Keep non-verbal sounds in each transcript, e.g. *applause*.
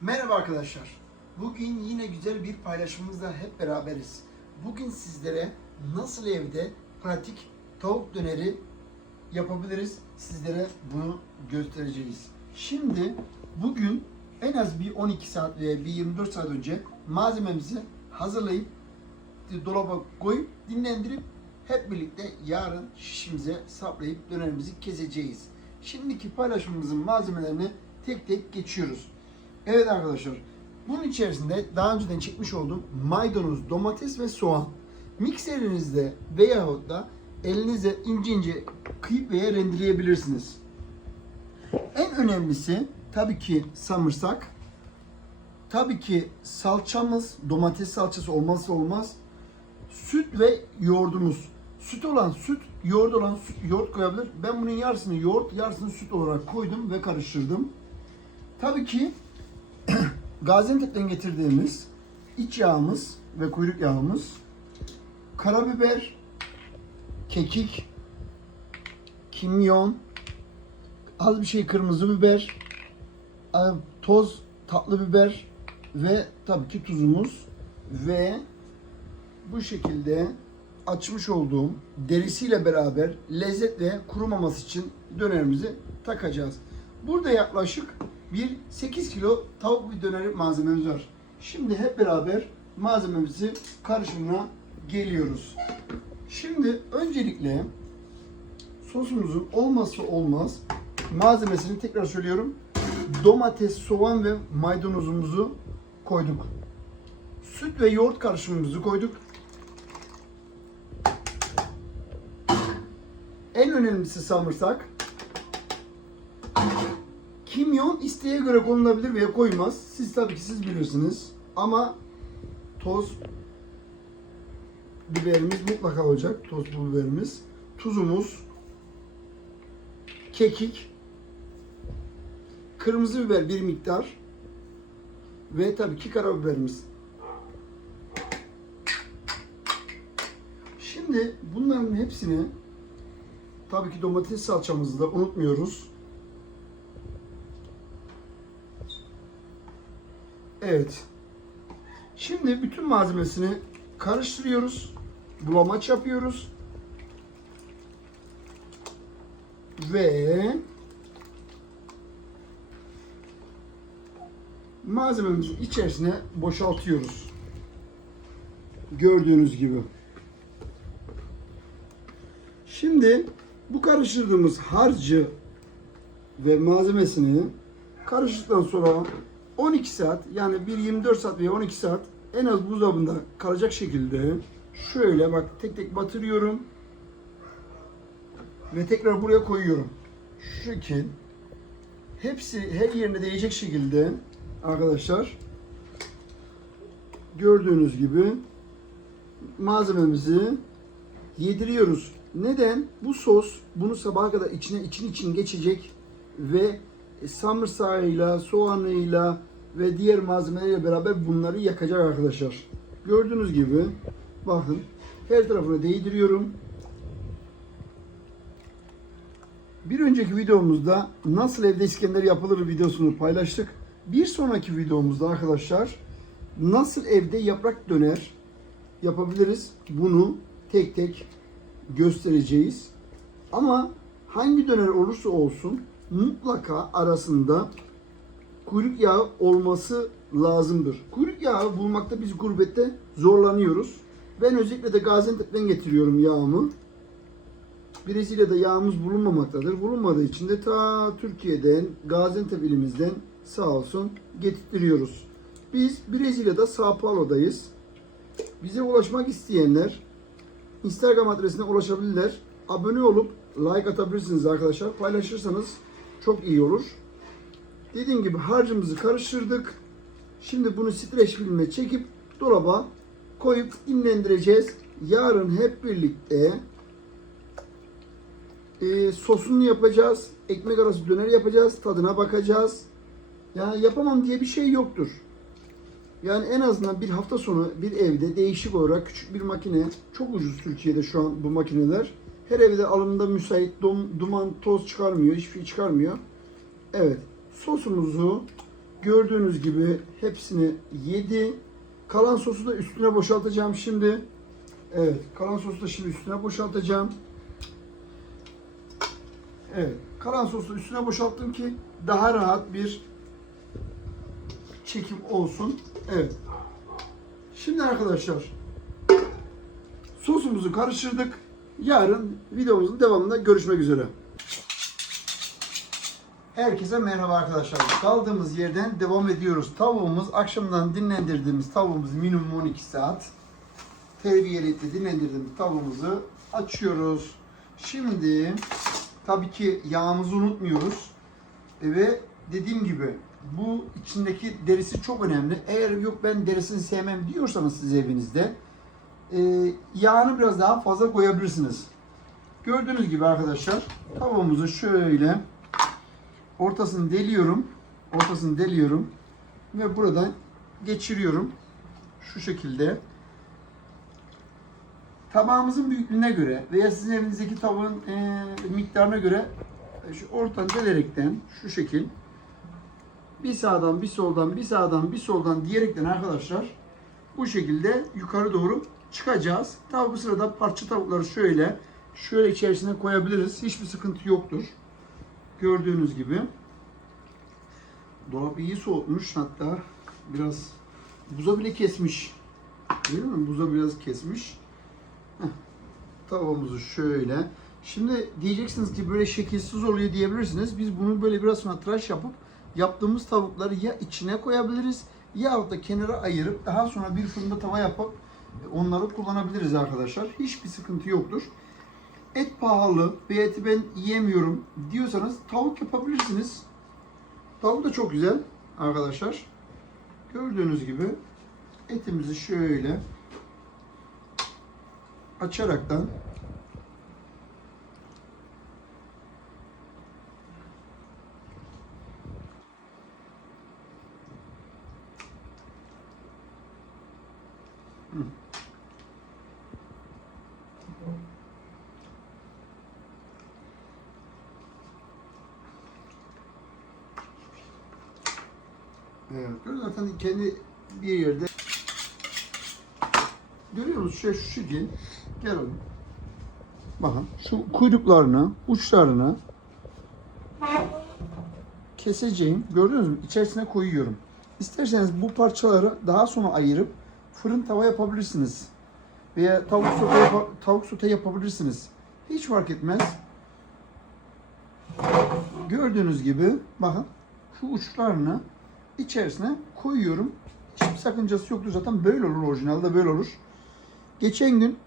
Merhaba arkadaşlar. Bugün yine güzel bir paylaşımımızla hep beraberiz. Bugün sizlere nasıl evde pratik tavuk döneri yapabiliriz sizlere bunu göstereceğiz. Şimdi bugün en az bir 12 saat veya bir 24 saat önce malzememizi hazırlayıp dolaba koyup dinlendirip hep birlikte yarın şişimize saplayıp dönerimizi keseceğiz. Şimdiki paylaşımımızın malzemelerini tek tek geçiyoruz. Evet arkadaşlar, bunun içerisinde daha önceden çekmiş olduğum maydanoz, domates ve soğan. Mikserinizde veyahut da elinize ince ince kıyıp veya rendeleyebilirsiniz. En önemlisi tabii ki samırsak. Tabii ki salçamız, domates salçası olmazsa olmaz. Süt ve yoğurdumuz. Süt olan süt, yoğurt olan süt, yoğurt koyabilir. Ben bunun yarısını yoğurt, yarısını süt olarak koydum ve karıştırdım. Tabii ki *clears throat* Gaziantep'ten getirdiğimiz iç yağımız ve kuyruk yağımız, karabiber, kekik, kimyon, az bir şey kırmızı biber, a- toz tatlı biber ve tabii ki tuzumuz ve bu şekilde açmış olduğum derisiyle beraber lezzet ve kurumaması için dönerimizi takacağız. Burada yaklaşık bir 8 kilo tavuk bir döner malzememiz var. Şimdi hep beraber malzememizi karışımına geliyoruz. Şimdi öncelikle sosumuzun olmazsa olmaz malzemesini tekrar söylüyorum. Domates, soğan ve maydanozumuzu koyduk. Süt ve yoğurt karışımımızı koyduk. En önemlisi samırsak. Kimyon isteğe göre konulabilir veya koymaz. Siz tabii ki siz bilirsiniz. Ama toz biberimiz mutlaka olacak. Toz pul biberimiz. Tuzumuz. Kekik. Kırmızı biber bir miktar. Ve tabii ki karabiberimiz. Şimdi bunların hepsini tabii ki domates salçamızı da unutmuyoruz. Evet. Şimdi bütün malzemesini karıştırıyoruz. Bulamaç yapıyoruz. Ve malzememizin içerisine boşaltıyoruz. Gördüğünüz gibi. Şimdi bu karıştırdığımız harcı ve malzemesini karıştıktan sonra 12 saat yani bir 24 saat veya 12 saat en az buzdolabında kalacak şekilde şöyle bak tek tek batırıyorum ve tekrar buraya koyuyorum. Şu şekil hepsi her yerine değecek şekilde arkadaşlar gördüğünüz gibi malzememizi yediriyoruz. Neden? Bu sos bunu sabaha kadar içine için için geçecek ve samırsağıyla, soğanıyla ve diğer malzemeleriyle beraber bunları yakacak arkadaşlar. Gördüğünüz gibi bakın her tarafını değdiriyorum. Bir önceki videomuzda nasıl evde İskender yapılır videosunu paylaştık. Bir sonraki videomuzda arkadaşlar nasıl evde yaprak döner yapabiliriz bunu tek tek göstereceğiz. Ama hangi döner olursa olsun mutlaka arasında kuyruk yağı olması lazımdır. Kuyruk yağı bulmakta biz gurbette zorlanıyoruz. Ben özellikle de Gaziantep'ten getiriyorum yağımı. Brezilya'da yağımız bulunmamaktadır. Bulunmadığı için de ta Türkiye'den, Gaziantep ilimizden sağ olsun getirtiyoruz. Biz Brezilya'da Sao Paulo'dayız. Bize ulaşmak isteyenler Instagram adresine ulaşabilirler. Abone olup like atabilirsiniz arkadaşlar. Paylaşırsanız çok iyi olur. Dediğim gibi harcımızı karıştırdık. Şimdi bunu streç filmine çekip dolaba koyup dinlendireceğiz. Yarın hep birlikte e, sosunu yapacağız. Ekmek arası döner yapacağız. Tadına bakacağız. Yani yapamam diye bir şey yoktur. Yani en azından bir hafta sonu bir evde değişik olarak küçük bir makine, çok ucuz Türkiye'de şu an bu makineler. Her evde alımda müsait, dom- duman, toz çıkarmıyor, hiçbir şey çıkarmıyor. Evet, sosumuzu Gördüğünüz gibi hepsini yedi. Kalan sosu da üstüne boşaltacağım şimdi. Evet, kalan sosu da şimdi üstüne boşaltacağım. Evet, kalan sosu üstüne boşalttım ki daha rahat bir çekim olsun. Evet. Şimdi arkadaşlar sosumuzu karıştırdık. Yarın videomuzun devamında görüşmek üzere. Herkese merhaba arkadaşlar. Kaldığımız yerden devam ediyoruz. Tavuğumuz akşamdan dinlendirdiğimiz tavuğumuz minimum 12 saat. Terbiyeli dinlendirdiğimiz tavuğumuzu açıyoruz. Şimdi tabii ki yağımızı unutmuyoruz. Ve dediğim gibi bu içindeki derisi çok önemli. Eğer yok ben derisini sevmem diyorsanız siz evinizde e, yağını biraz daha fazla koyabilirsiniz. Gördüğünüz gibi arkadaşlar tavuğumuzu şöyle ortasını deliyorum. Ortasını deliyorum ve buradan geçiriyorum. Şu şekilde. Tabağımızın büyüklüğüne göre veya sizin evinizdeki tavuğun e, miktarına göre şu ortadan delerekten şu şekil bir sağdan bir soldan bir sağdan bir soldan diyerekten arkadaşlar bu şekilde yukarı doğru çıkacağız. Tabi bu sırada parça tavukları şöyle şöyle içerisine koyabiliriz. Hiçbir sıkıntı yoktur. Gördüğünüz gibi. Dolap iyi soğutmuş hatta biraz buza bile kesmiş. Değil mi? Buza biraz kesmiş. Tavamızı şöyle. Şimdi diyeceksiniz ki böyle şekilsiz oluyor diyebilirsiniz. Biz bunu böyle biraz sonra tıraş yapıp yaptığımız tavukları ya içine koyabiliriz ya da kenara ayırıp daha sonra bir fırında tava yapıp onları kullanabiliriz arkadaşlar. Hiçbir sıkıntı yoktur. Et pahalı ve eti ben yiyemiyorum diyorsanız tavuk yapabilirsiniz. Tavuk da çok güzel arkadaşlar. Gördüğünüz gibi etimizi şöyle açaraktan Evet, zaten kendi bir yerde görüyor musunuz? Şu, şu şekil. Gel oğlum. Bakın şu kuyruklarını, uçlarını keseceğim. Gördünüz mü? İçerisine koyuyorum. İsterseniz bu parçaları daha sonra ayırıp fırın tava yapabilirsiniz. Veya tavuk sote, yapa- tavuk sote yapabilirsiniz. Hiç fark etmez. Gördüğünüz gibi bakın şu uçlarını içerisine koyuyorum. Hiçbir sakıncası yoktur zaten böyle olur orijinalde böyle olur. Geçen gün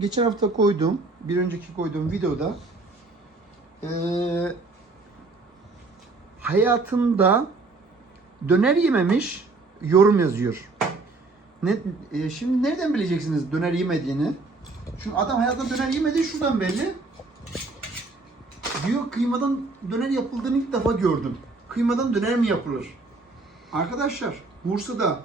geçen hafta koyduğum bir önceki koyduğum videoda eee hayatında döner yememiş yorum yazıyor. Ne, e, şimdi nereden bileceksiniz döner yemediğini? Çünkü adam hayatında döner yemediği şuradan belli. Diyor kıymadan döner yapıldığını ilk defa gördüm. Kıymadan döner mi yapılır? Arkadaşlar Bursa'da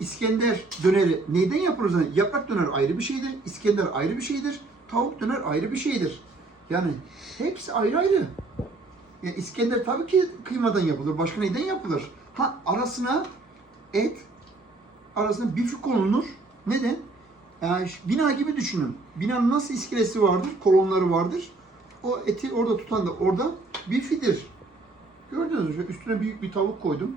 İskender döneri neyden yapılır? Yaprak döner ayrı bir şeydir. İskender ayrı bir şeydir. Tavuk döner ayrı bir şeydir. Yani hepsi ayrı ayrı. Yani İskender tabii ki kıymadan yapılır. Başka neyden yapılır? Ha arasına et, arasına bifük konulur. Neden? Yani bina gibi düşünün. Binanın nasıl iskelesi vardır, kolonları vardır. O eti orada tutan da orada bifidir. Gördünüz mü? Üstüne büyük bir tavuk koydum.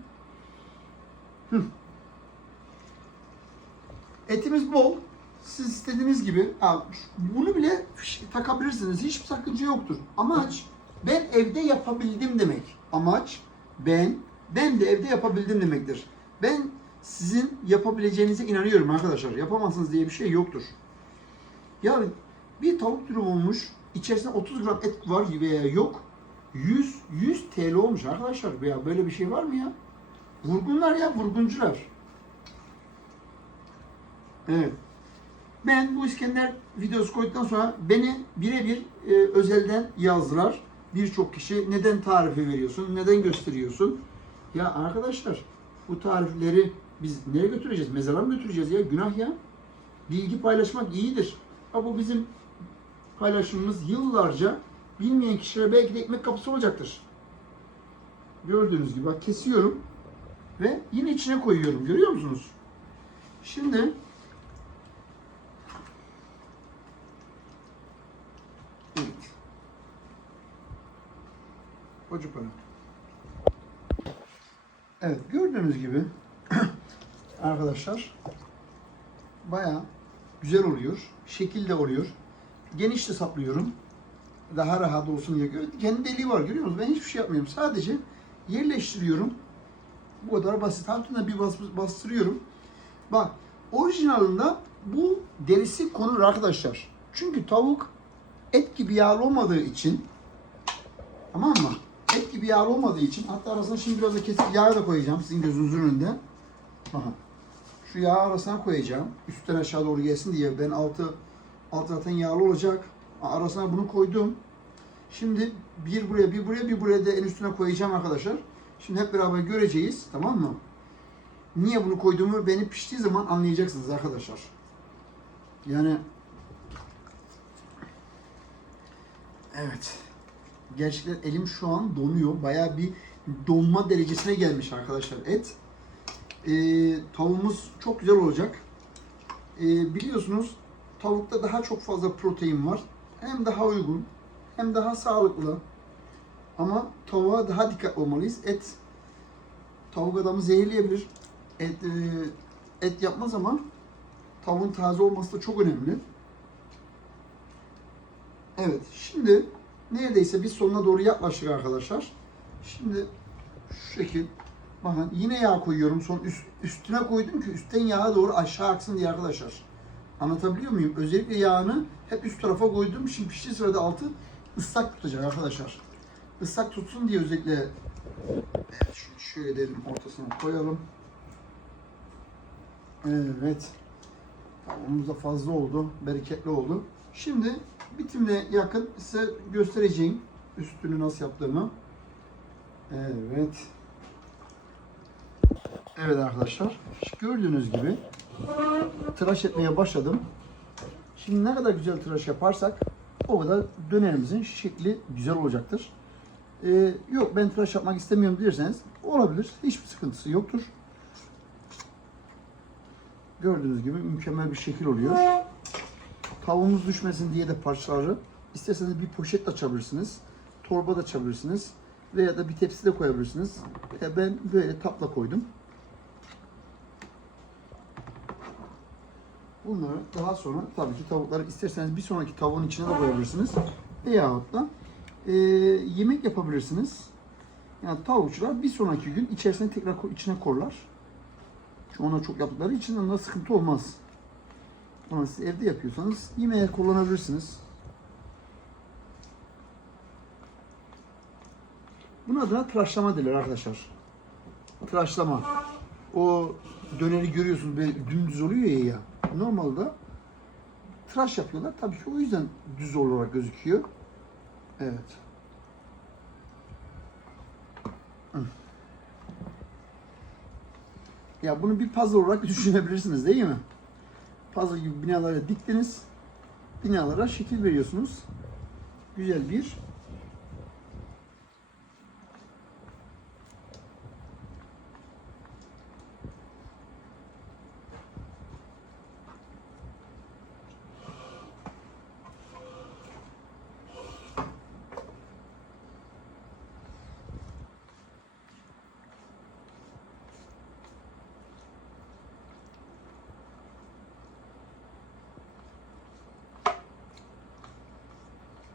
Etimiz bol. Siz istediğiniz gibi bunu bile takabilirsiniz. Hiçbir sakınca yoktur. Amaç ben evde yapabildim demek. Amaç ben ben de evde yapabildim demektir. Ben sizin yapabileceğinize inanıyorum arkadaşlar. Yapamazsınız diye bir şey yoktur. Yani bir tavuk dürüm olmuş. içerisinde 30 gram et var veya yok. 100 100 TL olmuş arkadaşlar. Ya böyle bir şey var mı ya? Vurgunlar ya, vurguncular. Evet. Ben bu İskender videosu koyduktan sonra beni birebir e, özelden yazdılar. Birçok kişi neden tarifi veriyorsun, neden gösteriyorsun? Ya arkadaşlar bu tarifleri biz nereye götüreceğiz? Mezara mı götüreceğiz ya? Günah ya. Bilgi paylaşmak iyidir. Ha bu bizim paylaşımımız yıllarca bilmeyen kişilere belki de ekmek kapısı olacaktır. Gördüğünüz gibi bak kesiyorum. Ve yine içine koyuyorum. Görüyor musunuz? Şimdi Evet. Koca para. Evet gördüğünüz gibi *clears throat* arkadaşlar baya güzel oluyor. Şekil de oluyor. Geniş de saplıyorum. Daha rahat olsun diye. Kendi deliği var görüyor musunuz? Ben hiçbir şey yapmıyorum. Sadece yerleştiriyorum. Bu kadar basit. Altına bir bas, bastırıyorum. Bak orijinalinde bu derisi konur arkadaşlar. Çünkü tavuk et gibi yağlı olmadığı için tamam mı? Et gibi yağlı olmadığı için hatta arasına şimdi biraz da kesip yağ da koyacağım sizin gözünüzün önünde. Aha. Şu yağ arasına koyacağım. Üstten aşağı doğru gelsin diye ben altı alt zaten yağlı olacak. Arasına bunu koydum. Şimdi bir buraya bir buraya bir buraya da en üstüne koyacağım arkadaşlar. Şimdi hep beraber göreceğiz tamam mı? Niye bunu koyduğumu beni piştiği zaman anlayacaksınız arkadaşlar. Yani Evet. Gerçekten elim şu an donuyor. Bayağı bir donma derecesine gelmiş arkadaşlar et. Ee, tavuğumuz çok güzel olacak. Ee, biliyorsunuz tavukta daha çok fazla protein var. Hem daha uygun hem daha sağlıklı. Ama tavuğa daha dikkatli olmalıyız. Et tavuk adamı zehirleyebilir. Et, e, et yapmaz ama tavuğun taze olması da çok önemli. Evet, şimdi neredeyse biz sonuna doğru yaklaştık arkadaşlar. Şimdi şu şekil bakın yine yağ koyuyorum. Son üst, üstüne koydum ki üstten yağa doğru aşağı aksın diye arkadaşlar. Anlatabiliyor muyum? Özellikle yağını hep üst tarafa koydum. Şimdi piştiği sırada altı ıslak tutacak arkadaşlar. Islak tutsun diye özellikle evet, şunu şöyle dedim ortasına koyalım. Evet. Tavuğumuz da fazla oldu. Bereketli oldu. Şimdi bitimle yakın size göstereceğim üstünü nasıl yaptığımı. Evet. Evet arkadaşlar. Gördüğünüz gibi tıraş etmeye başladım. Şimdi ne kadar güzel tıraş yaparsak o kadar dönerimizin şekli güzel olacaktır. Ee, yok ben tıraş yapmak istemiyorum diyerseniz olabilir. Hiçbir sıkıntısı yoktur. Gördüğünüz gibi mükemmel bir şekil oluyor. Tavuğumuz düşmesin diye de parçaları isterseniz bir poşet açabilirsiniz. Torba da açabilirsiniz. Veya da bir tepsi de koyabilirsiniz. E ben böyle tapla koydum. Bunları daha sonra tabii ki tavukları isterseniz bir sonraki tavuğun içine de koyabilirsiniz. Veyahut da e, yemek yapabilirsiniz. Yani tavukçular bir sonraki gün içerisine tekrar içine korlar. Çünkü ona çok yaptıkları için ondan sıkıntı olmaz. Ama siz evde yapıyorsanız yemeğe kullanabilirsiniz. Bunun adına tıraşlama derler arkadaşlar. Tıraşlama. O döneri görüyorsunuz böyle dümdüz oluyor ya. Normalde tıraş yapıyorlar. Tabii ki o yüzden düz olarak gözüküyor. Evet. Ya bunu bir puzzle olarak düşünebilirsiniz değil mi? Puzzle gibi binaları diktiniz. Binalara şekil veriyorsunuz. Güzel bir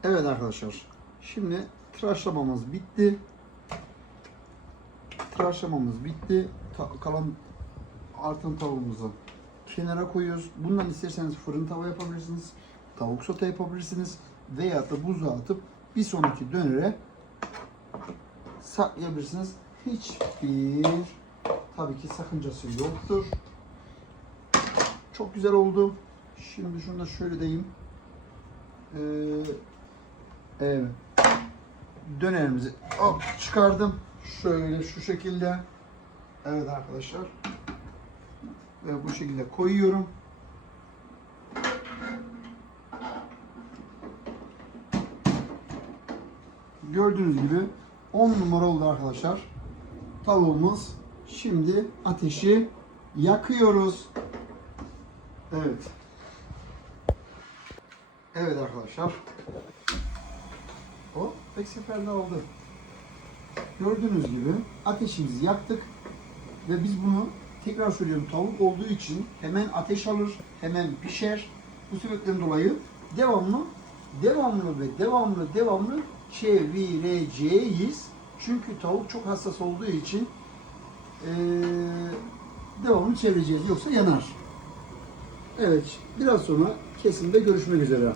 Evet arkadaşlar. Şimdi tıraşlamamız bitti. Tıraşlamamız bitti. Ta- kalan artan tavuğumuzu kenara koyuyoruz. Bundan isterseniz fırın tava yapabilirsiniz. Tavuk sote yapabilirsiniz. Veya da buzluğa atıp bir sonraki dönere saklayabilirsiniz. Hiçbir tabii ki sakıncası yoktur. Çok güzel oldu. Şimdi şunu da şöyle diyeyim. Ee, Evet. Dönerimizi hop çıkardım. Şöyle şu şekilde. Evet arkadaşlar. Ve bu şekilde koyuyorum. Gördüğünüz gibi 10 numara oldu arkadaşlar. Tavuğumuz Şimdi ateşi yakıyoruz. Evet. Evet arkadaşlar. O tek seferde oldu. Gördüğünüz gibi ateşimizi yaktık ve biz bunu tekrar söylüyorum tavuk olduğu için hemen ateş alır, hemen pişer. Bu sebepten dolayı devamlı, devamlı ve devamlı, devamlı çevireceğiz. Çünkü tavuk çok hassas olduğu için eee, devamlı çevireceğiz yoksa yanar. Evet, biraz sonra kesimde görüşmek üzere.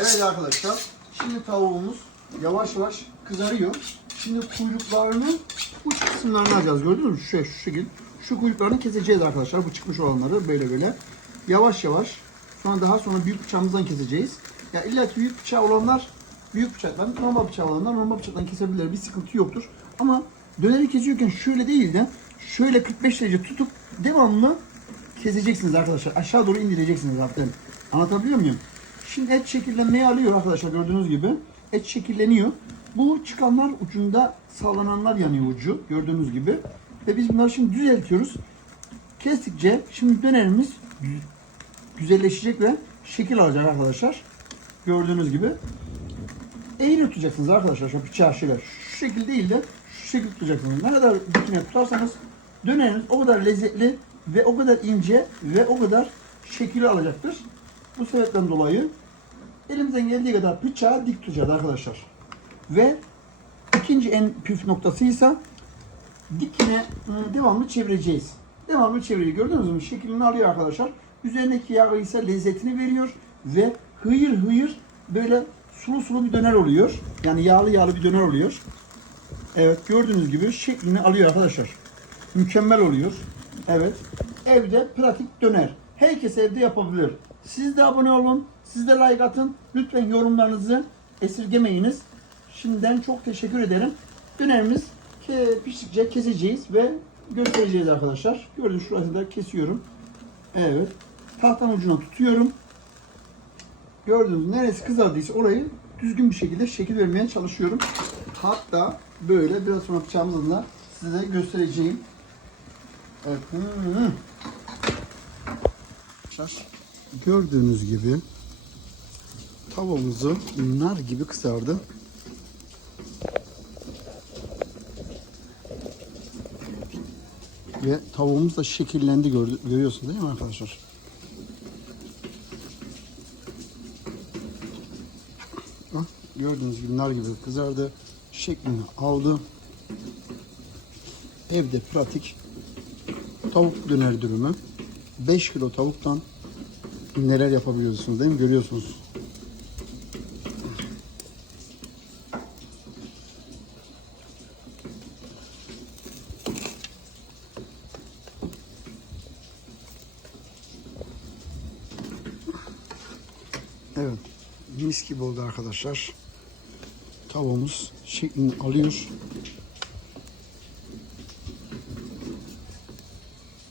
Evet arkadaşlar, şimdi tavuğumuz yavaş yavaş kızarıyor. Şimdi kuyruklarını uç kısımlarını alacağız. Gördünüz mü? Şu, şu şekil. Şu kuyruklarını keseceğiz arkadaşlar. Bu çıkmış olanları böyle böyle. Yavaş yavaş. Sonra daha sonra büyük bıçağımızdan keseceğiz. Ya illa ki büyük bıçağı olanlar büyük bıçaktan, normal bıçağı olanlar normal bıçaktan kesebilirler. Bir sıkıntı yoktur. Ama döneri kesiyorken şöyle değil de şöyle 45 derece tutup devamlı keseceksiniz arkadaşlar. Aşağı doğru indireceksiniz zaten. Anlatabiliyor muyum? Şimdi et şekillenmeyi alıyor arkadaşlar gördüğünüz gibi. Et şekilleniyor. Bu çıkanlar ucunda sallananlar yanıyor ucu gördüğünüz gibi. Ve biz bunları şimdi düzeltiyoruz. Kestikçe şimdi dönerimiz gü- güzelleşecek ve şekil alacak arkadaşlar. Gördüğünüz gibi. Eğri tutacaksınız arkadaşlar şu bıçağı şöyle. Şu şekil değil de şu şekil tutacaksınız. Ne kadar dikine tutarsanız döneriniz o kadar lezzetli ve o kadar ince ve o kadar şekil alacaktır. Bu sebepten dolayı elimizden geldiği kadar bıçağı dik tutacağız arkadaşlar. Ve ikinci en püf noktasıysa dikine ıı, devamlı çevireceğiz. Devamlı çeviriyor. Gördünüz mü? Şeklini alıyor arkadaşlar. Üzerindeki yağ ise lezzetini veriyor ve hıyır hıyır böyle sulu sulu bir döner oluyor. Yani yağlı yağlı bir döner oluyor. Evet gördüğünüz gibi şeklini alıyor arkadaşlar. Mükemmel oluyor. Evet. Evde pratik döner. Herkes evde yapabilir. Siz de abone olun. Siz de like atın. Lütfen yorumlarınızı esirgemeyiniz. Şimdiden çok teşekkür ederim. Dönerimiz ke- piştikçe keseceğiz ve göstereceğiz arkadaşlar. Gördüğünüz şurası da kesiyorum. Evet. Tahtanın ucuna tutuyorum. Gördüğünüz neresi kızardıysa orayı düzgün bir şekilde şekil vermeye çalışıyorum. Hatta böyle biraz sonra bıçağımızla size göstereceğim. Evet. Hmm. Gördüğünüz gibi tavuğumuzu nar gibi kızardı. Ve tavuğumuz da şekillendi gördü- görüyorsunuz değil mi arkadaşlar? Bak, Gördüğünüz gibi nar gibi kızardı. Şeklini aldı. Evde pratik tavuk döner dürümü. 5 kilo tavuktan neler yapabiliyorsunuz değil mi? Görüyorsunuz. Evet. Mis gibi oldu arkadaşlar. Tavuğumuz şeklini alıyor.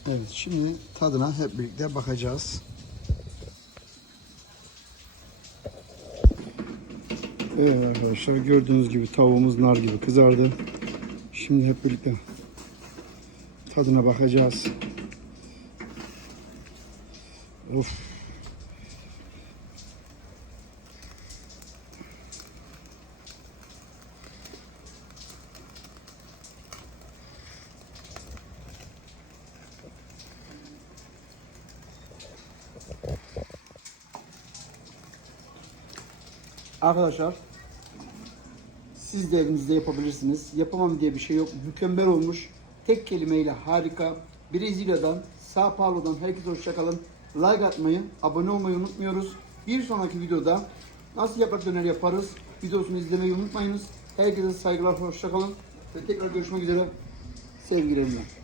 Evet şimdi tadına hep birlikte bakacağız. Evet arkadaşlar gördüğünüz gibi tavuğumuz nar gibi kızardı. Şimdi hep birlikte tadına bakacağız. Of. Arkadaşlar siz de evinizde yapabilirsiniz. Yapamam diye bir şey yok. Mükemmel olmuş. Tek kelimeyle harika. Brezilya'dan, Sao Paulo'dan herkese hoşçakalın. Like atmayı, abone olmayı unutmuyoruz. Bir sonraki videoda nasıl yaprak döner yaparız videosunu izlemeyi unutmayınız. Herkese saygılar, hoşçakalın. Ve tekrar görüşmek üzere. Sevgilerimle.